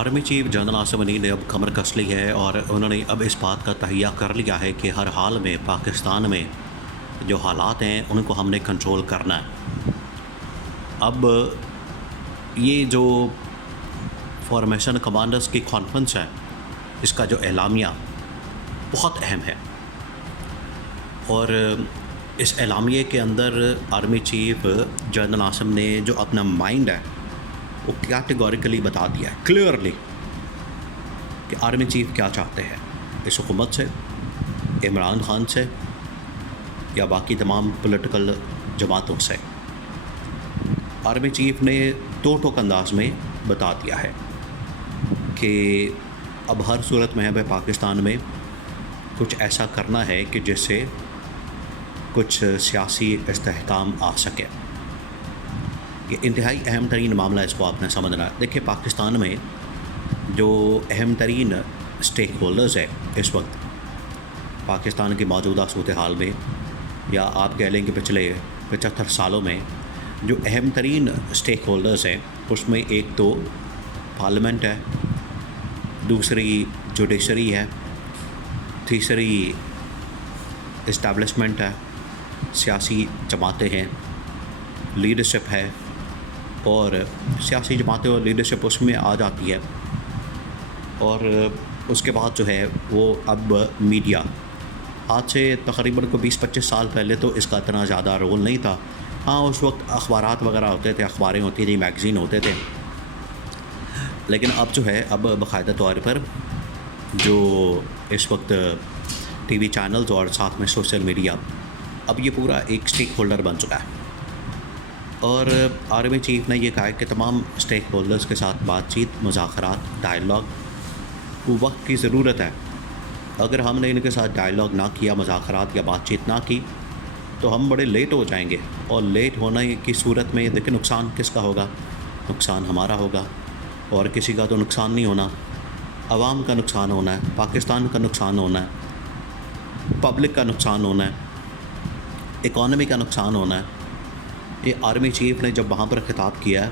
Army chief general Asim Munir ने अब कमर कस ली है और उन्होंने अब इस बात का तहिया कर लिया है कि हर हाल में पाकिस्तान में जो हालात हैं उनको हमने कंट्रोल करना है। अब ये जो फॉर्मेशन कमांडर्स की कॉन्फ्रेंस है, इसका जो एलामिया बहुत अहम है और इस एलामिया के अंदर आर्मी चीफ जनरल आसिम ने जो अपना माइंड है वो कैटेगोरिकली बता दिया है क्लियरली कि आर्मी चीफ क्या चाहते हैं इस हुकूमत से, इमरान खान से या बाकी तमाम पॉलिटिकल जमातों से। आर्मी चीफ ने दो टोक अंदाज में बता दिया है कि अब हर सूरत में हमें पाकिस्तान में कुछ ऐसा करना है कि जिससे कुछ सियासी इस्तेहकाम आ सके। ये इंतहाई अहम तरीन मामला, इसको आपने समझना है। देखिए, पाकिस्तान में जो अहम तरीन स्टेक होल्डर्स है इस वक्त पाकिस्तान की मौजूदा सूरत हाल में, या आप कह लें कि पिछले 75 सालों में जो अहम तरीन स्टेक होल्डर्स हैं, उसमें एक तो पार्लियामेंट है, दूसरी जुडिशरी है, तीसरी इस्टेब्लिशमेंट है, सियासी जमातें हैं, लीडरशिप है, और सियासी जमातें और लीडरशिप उसमें आ जाती है। और उसके बाद जो है वो अब मीडिया, आज से तकरीबन को 20-25 साल पहले तो इसका इतना ज़्यादा रोल नहीं था। हाँ, उस वक्त अखबारात वगैरह होते थे, अखबारें होती थी, मैगज़ीन होते थे, लेकिन अब जो है अब बाकायदा तौर पर जो इस वक्त टीवी चैनल्स और साथ में सोशल मीडिया, अब ये पूरा एक स्टेक होल्डर बन चुका है। और आर्मी चीफ ने ये कहा है कि तमाम स्टेक होल्डर्स के साथ बातचीत, मुज़ाकरात, डायलॉग को वक्त की ज़रूरत है। अगर हमने इनके साथ डायलॉग ना किया, मुज़ाकरात या बातचीत ना की, तो हम बड़े लेट हो जाएंगे। और लेट होने की सूरत में देखिए नुकसान किसका होगा? नुकसान हमारा होगा, और किसी का तो नुकसान नहीं होना। आवाम का नुकसान होना है, पाकिस्तान का नुकसान होना है, पब्लिक का नुकसान होना है, इकॉनमी का नुकसान होना है। ये आर्मी चीफ ने जब वहाँ पर खिताब किया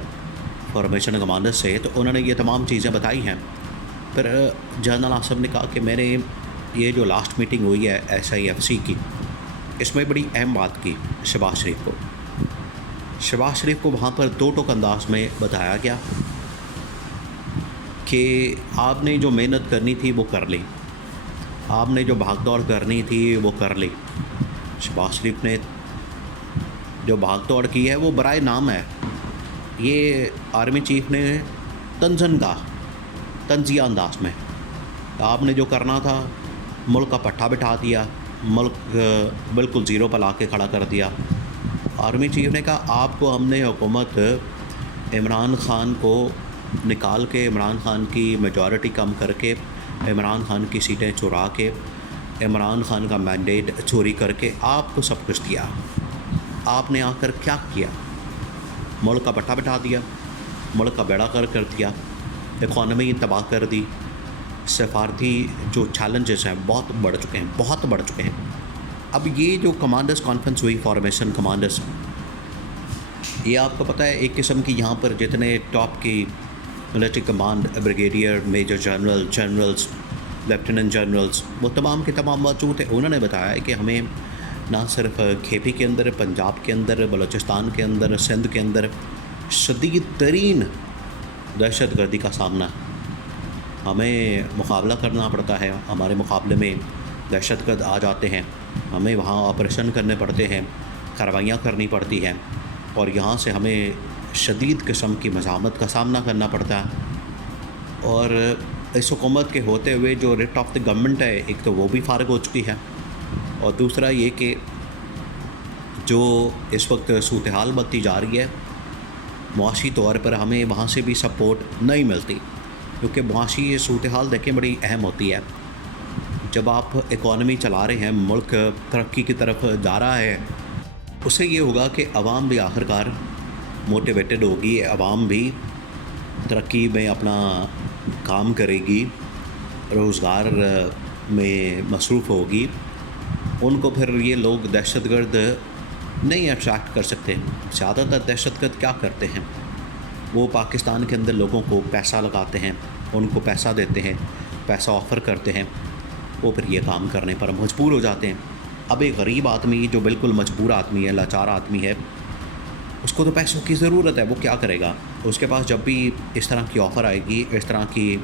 फॉर्मेशन कमांडर से, तो उन्होंने ये तमाम चीज़ें बताई हैं। फिर जनरल आसिम ने कहा कि मैंने ये जो लास्ट मीटिंग हुई है SIFC की, इसमें बड़ी अहम बात की शहबाज शरीफ को वहाँ पर दो टोक अंदाज में बताया गया कि आपने जो मेहनत करनी थी वो कर ली, आपने जो भाग दौड़ करनी थी वो कर ली। शहबाज शरीफ ने जो भाग दौड़ की है वो बराए नाम है। ये आर्मी चीफ ने तंजिया अंदाज में आपने जो करना था, मुल्क का पट्टा बिठा दिया, मुल्क बिल्कुल ज़ीरो पर ला के खड़ा कर दिया। आर्मी चीफ ने कहा आपको हमने हुकूमत इमरान खान को निकाल के, इमरान खान की मेजॉरिटी कम करके, इमरान खान की सीटें चुरा के, इमरान खान का मैंडेट चोरी करके आपको सब कुछ दिया। आपने आकर क्या किया? मुल्क का पट्टा बिठा दिया, मुल्क का बेड़ा कर दिया, इकॉनमी तबाह कर दी। सफारती जो चैलेंजेस हैं बहुत बढ़ चुके हैं। अब ये जो कमांडर्स कॉन्फ्रेंस हुई, फॉर्मेशन कमांडर्स, ये आपको पता है एक किस्म की यहाँ पर जितने टॉप की military command, brigadier, major generals, lieutenant generals, वो तमाम के तमाम मौजूद थे। उन्होंने बताया है कि हमें ना सिर्फ खेपी के अंदर, पंजाब के अंदर, बलूचिस्तान के अंदर, सिंध के अंदर शदीद तरीन दहशत गर्दी का सामना हमें मुकाबला करना पड़ता है। हमारे मुकाबले में दहशतगर्द आ जाते हैं, हमें वहाँ ऑपरेशन करने पड़ते हैं, कार्रवाइयाँ करनी पड़ती हैं, और यहाँ से हमें शदीद किस्म की मज़ामत का सामना करना पड़ता है। और इस हुकूमत के होते हुए जो रिट ऑफ द गवर्नमेंट है, एक तो वो भी फारग हो चुकी है, और दूसरा ये कि जो इस वक्त सूरत हाल बनती जा रही है, मुआशी तौर पर हमें वहाँ से भी सपोर्ट नहीं मिलती, क्योंकि मुआशी सूरत हाल देखें बड़ी अहम होती है। जब आप इकॉनमी चला रहे हैं, मुल्क तरक्की की तरफ जा रहा है, उससे ये होगा कि आवाम भी आखिरकार मोटिवेटेड होगी, आवाम भी तरक्की में अपना काम करेगी, रोज़गार में मसरूफ़ होगी। उनको फिर ये लोग दहशतगर्द नहीं अट्रैक्ट कर सकते। ज़्यादातर दहशतगर्द क्या करते हैं, वो पाकिस्तान के अंदर लोगों को पैसा लगाते हैं, ان کو پیسہ دیتے ہیں، پیسہ آفر کرتے ہیں، وہ پھر یہ کام کرنے پر مجبور ہو جاتے ہیں۔ اب ایک غریب آدمی جو بالکل مجبور آدمی ہے، لاچار آدمی ہے، اس کو تو پیسوں کی ضرورت ہے، وہ کیا کرے گا؟ اس کے پاس جب بھی اس طرح کی آفر آئے گی، اس طرح کی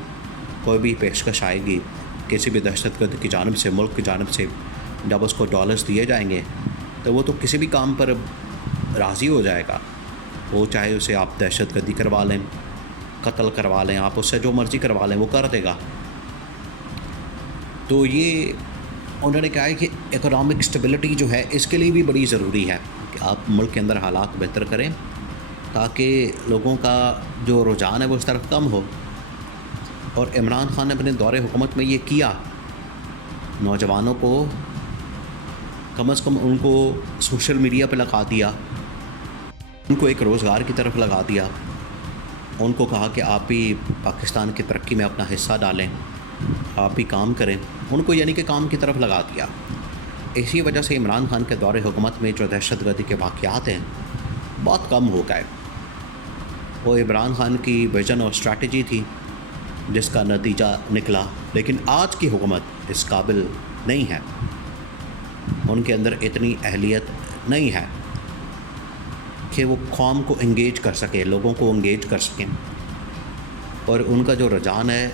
کوئی بھی پیشکش آئے گی کسی بھی دہشت گرد کی جانب سے، ملک کی جانب سے، جب اس کو ڈالرز دیے جائیں گے تو وہ تو کسی بھی کام پر راضی ہو جائے گا۔ وہ چاہے اسے آپ دہشت گردی کروا لیں، قتل کروا لیں، آپ اس سے جو مرضی کروا لیں، وہ کر دے گا۔ تو یہ انہوں نے کہا ہے کہ اکنامک اسٹیبلٹی جو ہے اس کے لیے بھی بڑی ضروری ہے کہ آپ ملک کے اندر حالات بہتر کریں تاکہ لوگوں کا جو رجحان ہے وہ اس طرف کم ہو۔ اور عمران خان نے اپنے دور حکومت میں یہ کیا، نوجوانوں کو کم از کم ان کو سوشل میڈیا پہ لگا دیا، ان کو ایک روزگار کی طرف لگا دیا، ان کو کہا کہ آپ بھی پاکستان کی ترقی میں اپنا حصہ ڈالیں، آپ بھی کام کریں، ان کو یعنی کہ کام کی طرف لگا دیا۔ اسی وجہ سے عمران خان کے دور حکومت میں جو دہشت گردی کے واقعات ہیں بہت کم ہو گئے۔ وہ عمران خان کی ویژن اور اسٹریٹجی تھی جس کا نتیجہ نکلا، لیکن آج کی حکومت اس قابل نہیں ہے، ان کے اندر اتنی اہلیت نہیں ہے کہ وہ قوم کو انگیج کر سکے، لوگوں کو انگیج کر سکیں، اور ان کا جو رجحان ہے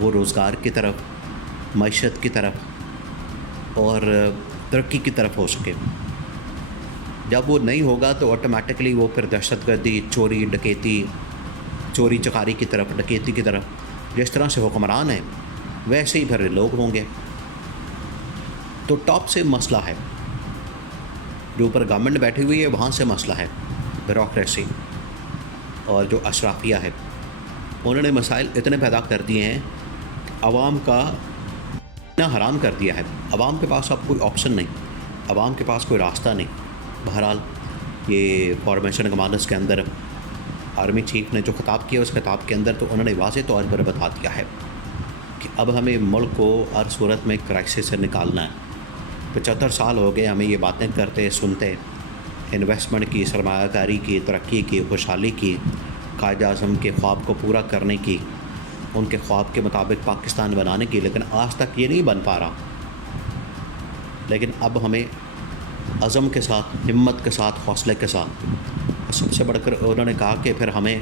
وہ روزگار کی طرف، معیشت کی طرف اور ترقی کی طرف ہو سکے۔ جب وہ نہیں ہوگا تو آٹومیٹکلی وہ پھر دہشت گردی، چوری ڈکیتی، چوری چکاری کی طرف، ڈکیتی کی طرف جس طرح سے حکمران ہیں ویسے ہی پھر لوگ ہوں گے۔ تو ٹاپ سے مسئلہ ہے، جو اوپر گورنمنٹ بیٹھی ہوئی ہے وہاں سے مسئلہ ہے، بیوروکریسی اور جو اشرافیہ ہے، انہوں نے مسائل اتنے پیدا کر دیے ہیں، عوام کا اتنا حرام کر دیا ہے، عوام کے پاس اب کوئی آپشن نہیں، عوام کے پاس کوئی راستہ نہیں۔ بہرحال یہ فارمیشن کمانڈرز کے اندر آرمی چیف نے جو خطاب کیا اس خطاب کے اندر تو انہوں نے واضح طور پر بتا دیا ہے کہ اب ہمیں ملک کو ہر صورت میں کرائسس سے نکالنا ہے۔ 75 سال ہو گئے ہمیں یہ باتیں کرتے سنتے، انویسٹمنٹ کی، سرمایہ کاری کی، ترقی کی، خوشحالی کی، قائد اعظم کے خواب کو پورا کرنے کی، ان کے خواب کے مطابق پاکستان بنانے کی، لیکن آج تک یہ نہیں بن پا رہا۔ لیکن اب ہمیں عزم کے ساتھ، ہمت کے ساتھ، حوصلے کے ساتھ، سب سے بڑھ کر انہوں نے کہا کہ پھر ہمیں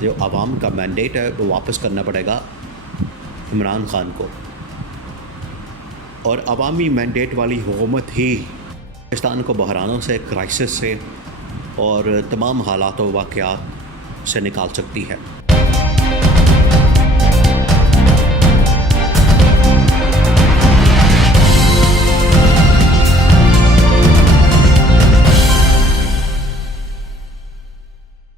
جو عوام کا مینڈیٹ ہے وہ واپس کرنا پڑے گا عمران خان کو، اور عوامی مینڈیٹ والی حکومت ہی پاکستان کو بحرانوں سے، کرائسس سے اور تمام حالات و واقعات سے نکال سکتی ہے۔